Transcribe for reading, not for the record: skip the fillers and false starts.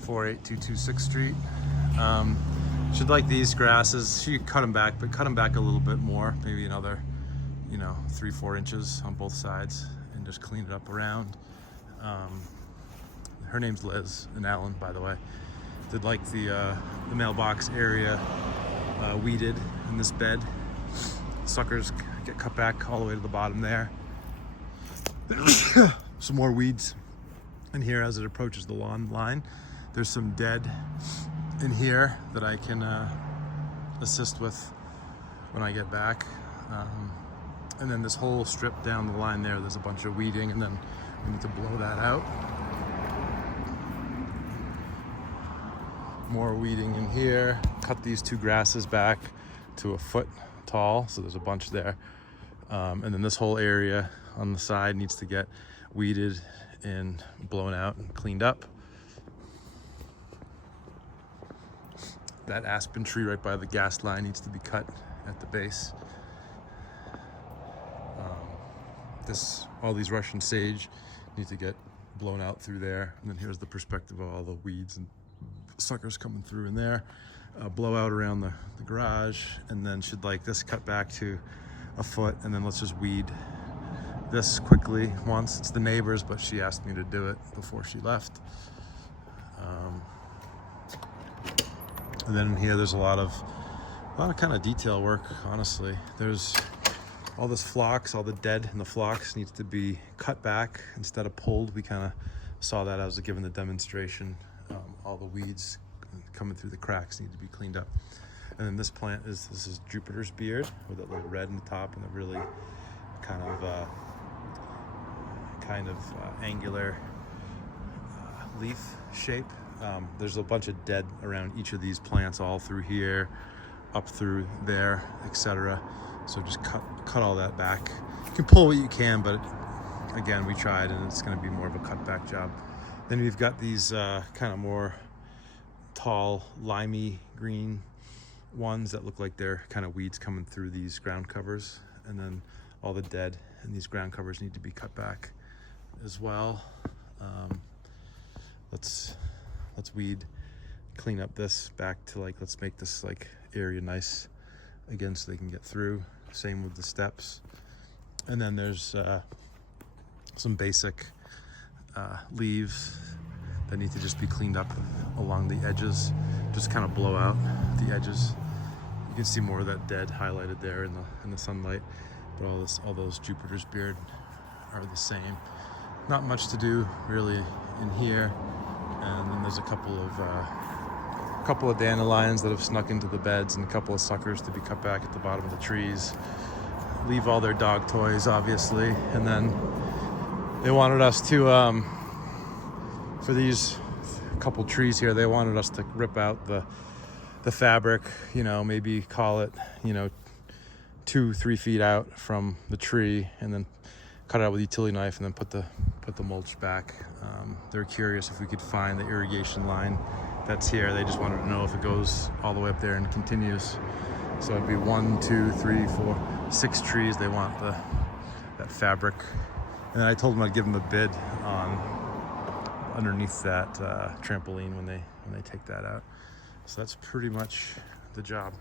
48226 6th Street. Should like these grasses. She could cut them back, but cut them back a little bit more, maybe another, 3-4 inches on both sides, and just clean it up around. Her name's Liz and Alan, by the way. Did like the mailbox area weeded in this bed. Suckers get cut back all the way to the bottom there. Some more weeds in here as it approaches the lawn line. There's some dead in here that I can assist with when I get back. And then this whole strip down the line there's a bunch of weeding, and then we need to blow that out. More weeding in here. Cut these two grasses back to a foot tall, so there's a bunch there. And then this whole area on the side needs to get weeded and blown out and cleaned up. That aspen tree right by the gas line needs to be cut at the base. All these Russian sage need to get blown out through there. And then here's the perspective of all the weeds and suckers coming through in there. Blow out around the garage, and then should like this cut back to a foot, and then let's just weed this quickly once. It's the neighbors, but she asked me to do it before she left. And then in here there's a lot of kind of detail work, honestly. There's all this phlox, all the dead in the phlox needs to be cut back instead of pulled. We kind of saw that as I was given the demonstration. All the weeds coming through the cracks need to be cleaned up. And then this plant this is Jupiter's beard with that little red in the top and a really kind of angular leaf shape. There's a bunch of dead around each of these plants, all through here, up through there, etc. So just cut all that back. You can pull what you can, but again, we tried, and it's going to be more of a cutback job. Then we've got these kind of more tall, limey green ones that look like they're kind of weeds coming through these ground covers, and then all the dead and these ground covers need to be cut back as well. Let's weed, clean up this back to let's make this area nice again so they can get through. Same with the steps. And then there's some basic leaves that need to just be cleaned up along the edges. Just kind of blow out the edges. You can see more of that dead highlighted there in the sunlight, but all those Jupiter's beard are the same. Not much to do really in here. And then there's a couple of dandelions that have snuck into the beds, and a couple of suckers to be cut back at the bottom of the trees. Leave all their dog toys, obviously. And then they wanted us to, for these couple trees here, they wanted us to rip out the fabric, maybe call it, 2-3 feet out from the tree, and then cut it out with a utility knife, and then put the mulch back. They're curious if we could find the irrigation line that's here. They just wanted to know if it goes all the way up there and continues. So it'd be 1, 2, 3, 4, 6 trees. They want that fabric, and then I told them I'd give them a bid on underneath that trampoline when they take that out. So that's pretty much the job.